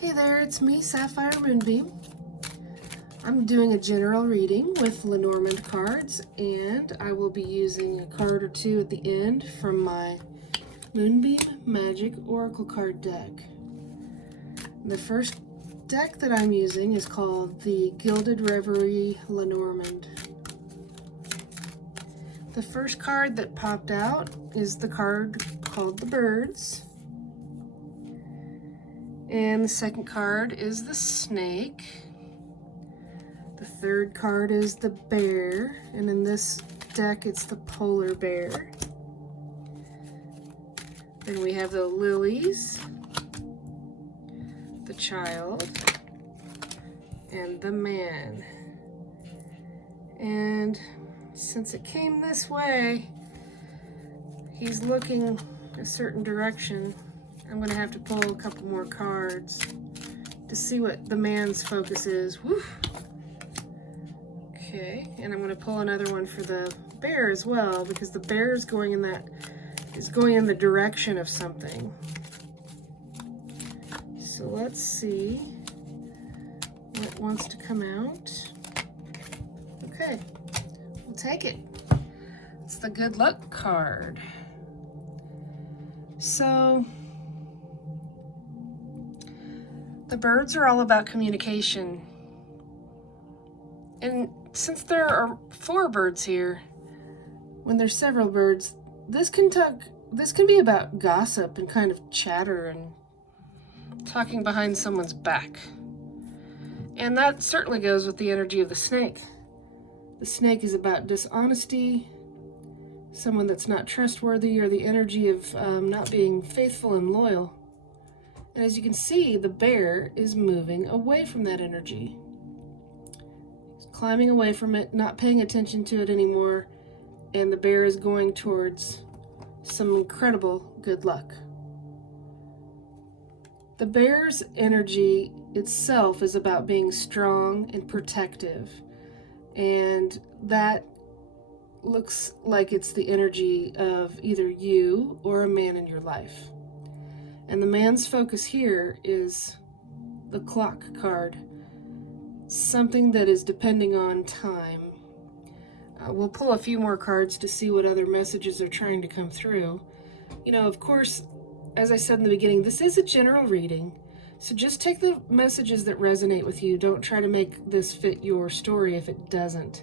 Hey there, it's me, Sapphire Moonbeam. I'm doing a general reading with Lenormand cards, and I will be using a card or two at the end from my Moonbeam Magick Oracle card deck. The first deck that I'm using is called the Gilded Reverie Lenormand. The first card that popped out is the card called the Birds. And the second card is the Snake. The third card is the Bear, and in this deck it's the Polar Bear. Then we have the Lilies, the Child, and the Man. And since it came this way, he's looking a certain direction. I'm going to have to pull a couple more cards to see what the man's focus is. Woo. Okay, and I'm going to pull another one for the bear as well, because the bear is going in the direction of something. So let's see what wants to come out. Okay, we'll take it. It's the good luck card. So the birds are all about communication. And since there are 4 birds here, when there's several birds, this can be about gossip and kind of chatter and talking behind someone's back. And that certainly goes with the energy of the snake. The snake is about dishonesty, someone that's not trustworthy, or the energy of not being faithful and loyal. And as you can see, the bear is moving away from that energy. He's climbing away from it, not paying attention to it anymore, and the bear is going towards some incredible good luck. The bear's energy itself is about being strong and protective, and that looks like it's the energy of either you or a man in your life. And the man's focus here is the clock card, something that is depending on time. We'll pull a few more cards to see what other messages are trying to come through. You know, of course, as I said in the beginning, this is a general reading, so just take the messages that resonate with you. Don't try to make this fit your story if it doesn't.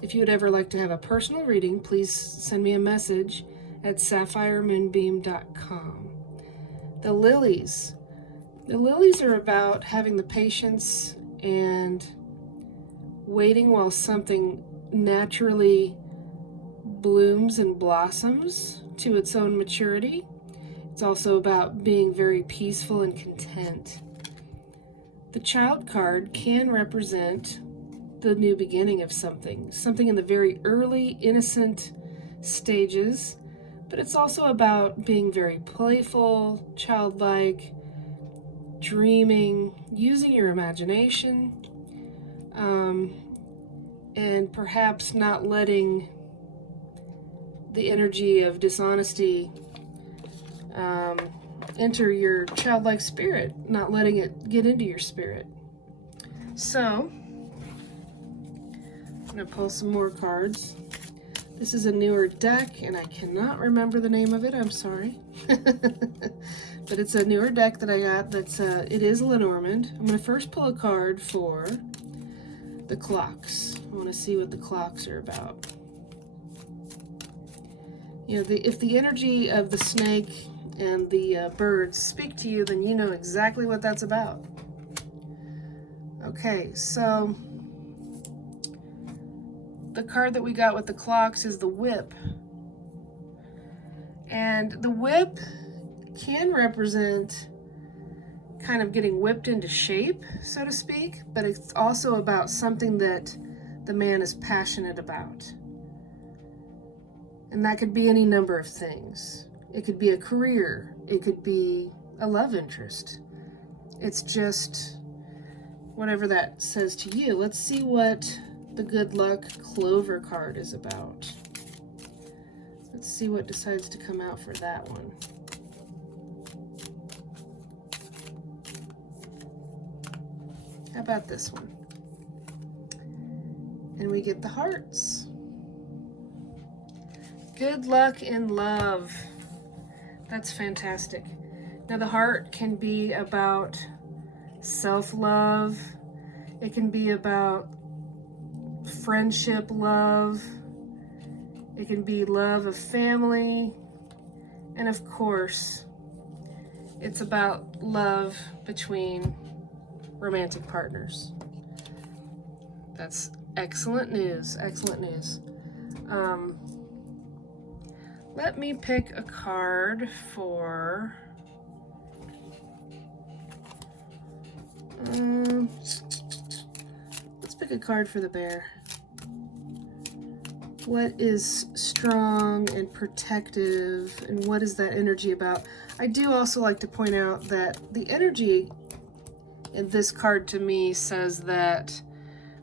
If you would ever like to have a personal reading, please send me a message at sapphiremoonbeam.com. The lilies. The lilies are about having the patience and waiting while something naturally blooms and blossoms to its own maturity. It's also about being very peaceful and content. The Child card can represent the new beginning of something in the very early, innocent stages. But it's also about being very playful, childlike, dreaming, using your imagination, and perhaps not letting the energy of dishonesty enter your childlike spirit, not letting it get into your spirit. So, I'm going to pull some more cards. This is a newer deck, and I cannot remember the name of it. I'm sorry. But it's a newer deck that I got it is Lenormand. I'm going to first pull a card for the clocks. I want to see what the clocks are about. You know, if the energy of the snake and the birds speak to you, then you know exactly what that's about. Okay, so the card that we got with the clocks is the Whip. And the whip can represent kind of getting whipped into shape, so to speak, but it's also about something that the man is passionate about. And that could be any number of things. It could be a career. It could be a love interest. It's just whatever that says to you. Let's see what the Good Luck Clover card is about. Let's see what decides to come out for that one. How about this one? And we get the hearts. Good luck in love. That's fantastic. Now the heart can be about self-love. It can be about friendship love. It can be love of family. And of course, it's about love between romantic partners. That's excellent news, excellent news. Let me pick a card for, let's pick a card for the bear. What is strong and protective, and what is that energy about? I do also like to point out that the energy in this card to me says that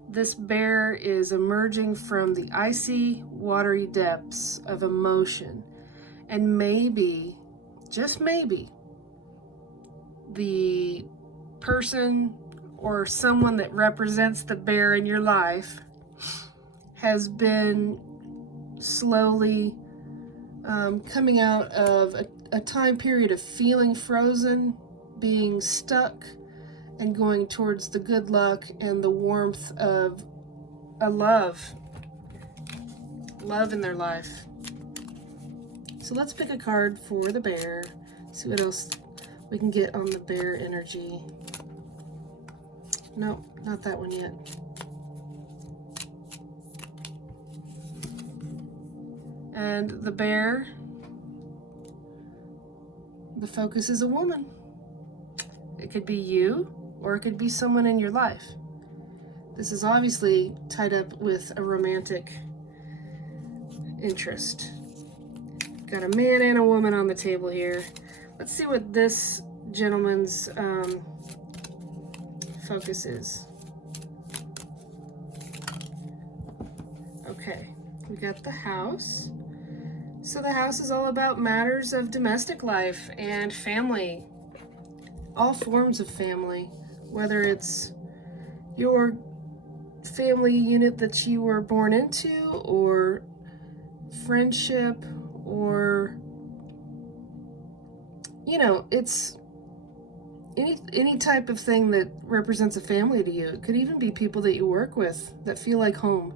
this bear is emerging from the icy, watery depths of emotion. And maybe, just maybe, the person or someone that represents the bear in your life has been slowly coming out of a time period of feeling frozen, being stuck, and going towards the good luck and the warmth of a love in their life. So let's pick a card for the bear, see what else we can get on the bear energy. No, not that one yet. And the bear, the focus is a woman. It could be you, or it could be someone in your life. This is obviously tied up with a romantic interest. Got a man and a woman on the table here. Let's see what this gentleman's focus is. Okay, we got the house. So the house is all about matters of domestic life and family. All forms of family, whether it's your family unit that you were born into, or friendship, or, you know, it's any type of thing that represents a family to you. It could even be people that you work with that feel like home.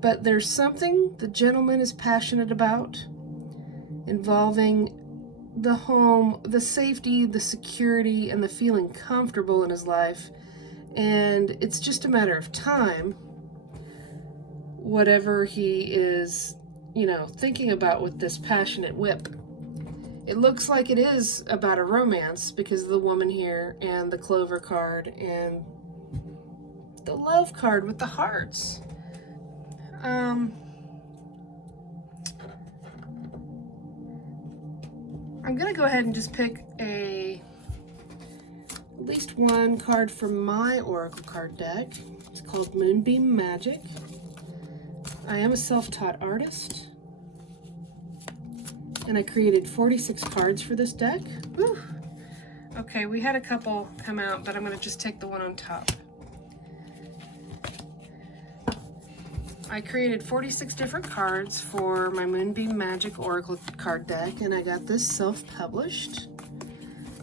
But there's something the gentleman is passionate about involving the home, the safety, the security, and the feeling comfortable in his life. And it's just a matter of time, whatever he is, you know, thinking about with this passionate whip. It looks like it is about a romance because of the woman here and the clover card and the love card with the hearts. I'm gonna go ahead and just pick at least one card from my oracle card deck. It's called Moonbeam Magick. I am a self-taught artist, and I created 46 cards for this deck. Whew. Okay, we had a couple come out, but I'm gonna just take the one on top. I created 46 different cards for my Moonbeam Magick Oracle card deck, and I got this self-published.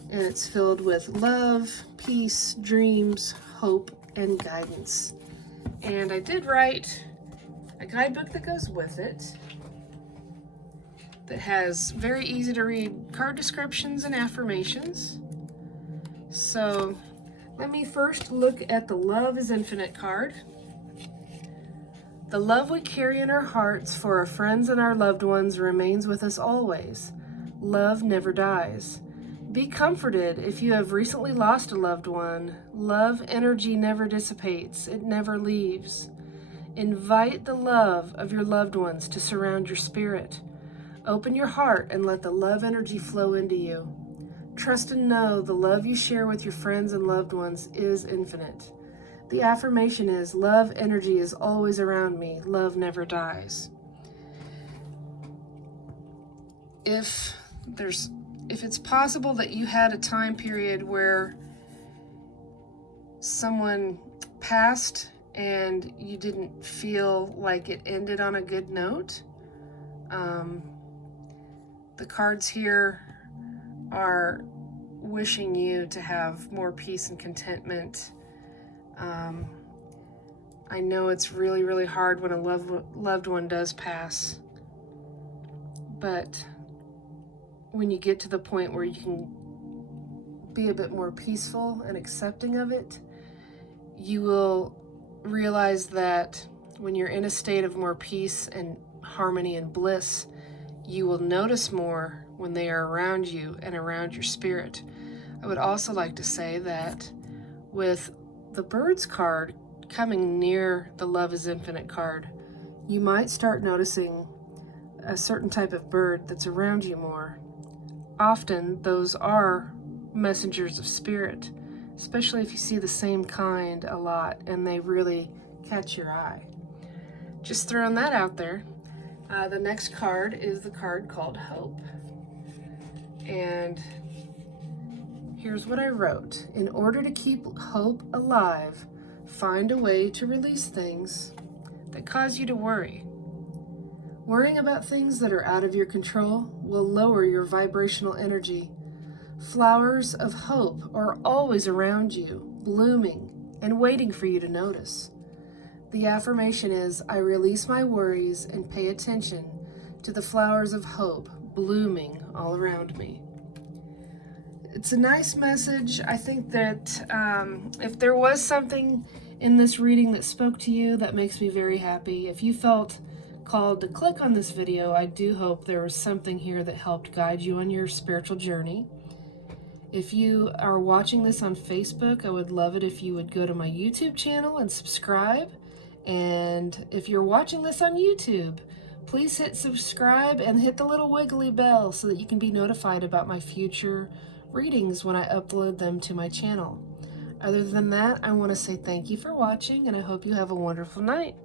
And it's filled with love, peace, dreams, hope, and guidance. And I did write a guidebook that goes with it that has very easy to read card descriptions and affirmations. So let me first look at the Love is Infinite card. The love we carry in our hearts for our friends and our loved ones remains with us always. Love never dies. Be comforted if you have recently lost a loved one. Love energy never dissipates. It never leaves. Invite the love of your loved ones to surround your spirit. Open your heart and let the love energy flow into you. Trust and know the love you share with your friends and loved ones is infinite. The affirmation is, love energy is always around me. Love never dies. If it's possible that you had a time period where someone passed and you didn't feel like it ended on a good note. The cards here are wishing you to have more peace and contentment. I know it's really, really hard when a loved one does pass, but when you get to the point where you can be a bit more peaceful and accepting of it, you will realize that when you're in a state of more peace and harmony and bliss, you will notice more when they are around you and around your spirit. I would also like to say that with the Birds card coming near the Love is Infinite card, you might start noticing a certain type of bird that's around you more. Often those are messengers of spirit, especially if you see the same kind a lot and they really catch your eye. Just throwing that out there. The next card is the card called Hope. And here's what I wrote. In order to keep hope alive, find a way to release things that cause you to worry. Worrying about things that are out of your control will lower your vibrational energy. Flowers of hope are always around you, blooming and waiting for you to notice. The affirmation is, I release my worries and pay attention to the flowers of hope blooming all around me. It's a nice message. I think that if there was something in this reading that spoke to you, that makes me very happy. If you felt called to click on this video, I do hope there was something here that helped guide you on your spiritual journey. If you are watching this on Facebook, I would love it if you would go to my YouTube channel and subscribe. And if you're watching this on YouTube, please hit subscribe and hit the little wiggly bell so that you can be notified about my future readings when I upload them to my channel. Other than that, I want to say thank you for watching, and I hope you have a wonderful night.